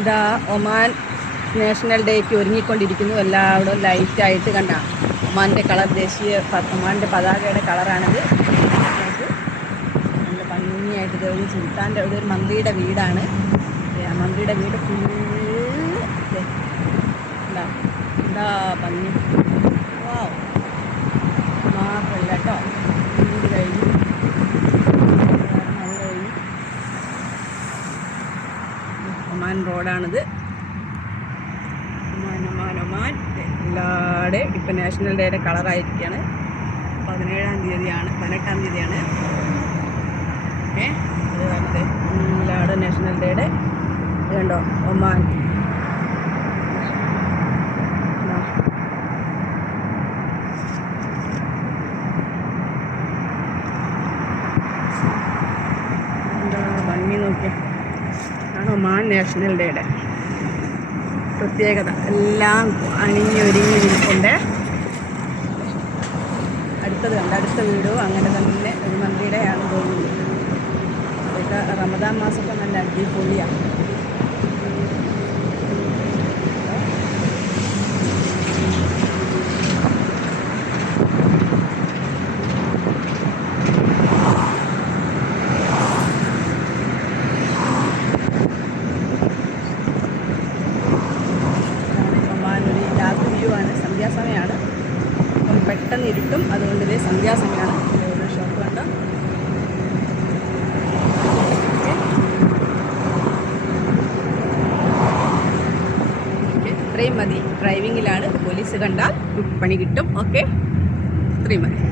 ഇതാ Oman national ഡേക്ക് ഒരുങ്ങിക്കൊണ്ടിരിക്കുന്നു. എല്ലാവരും ലൈറ്റായിട്ട് കണ്ട ഒമാന്റെ കളർ ദേശീയ ഒമാന്റെ പതാകയുടെ കളറാണിത്. നല്ല ഭംഗിയായിട്ട് ഇത് ഒരു സുൽത്താന്റെ ഒരു മന്ത്രിയുടെ വീടാണ്. മന്ത്രിയുടെ വീട് ഫുള്ള് എന്താ എന്താ ഭംഗി വാവ് മാത്രമല്ല കേട്ടോ വീട് കഴിഞ്ഞു അത് കഴിഞ്ഞു ഒമാൻ റോഡാണിത്. ഒമാൻ ഒമാൻ ഒമാൻ എല്ലാടെ ഇപ്പം നാഷണൽ ഡേയുടെ കളറായിരിക്കുകയാണ്. പതിനേഴാം തീയതിയാണ് പതിനെട്ടാം തീയതിയാണ്. ഏ എല്ലാവരുടെ നാഷണൽ ഡേയുടെ കണ്ടോ? ഒമാൻ ഭംഗി നോക്കിയ. ആണ് ഒമാൻ നാഷണൽ ഡേയുടെ പ്രത്യേകത. എല്ലാം അണിഞ്ഞൊരുങ്ങി നിൽക്കൊണ്ട് അടുത്തത് കണ്ട്? അടുത്ത വീടും അങ്ങനെ തന്നെ ഒരു മന്ത്രിയുടെയാണ് തോന്നുന്നത്. അതൊക്കെ റമദാൻ മാസമൊക്കെ നല്ല അടിപൊളിയാണ് ഒമാൻ ഒരു രാത്രി വ്യൂ ആണ് സന്ധ്യാസമയമാണ് പെട്ടെന്ന് ഇരുട്ടും. അതുകൊണ്ട് ഇതേ സന്ധ്യാസമയമാണ് ഷോപ്പ് കണ്ടോ ഇത്രയും മതി. ഡ്രൈവിങ്ങിലാണ് പോലീസ് കണ്ടാൽ പണി കിട്ടും. ഓക്കെ? ഇത്രയും മതി.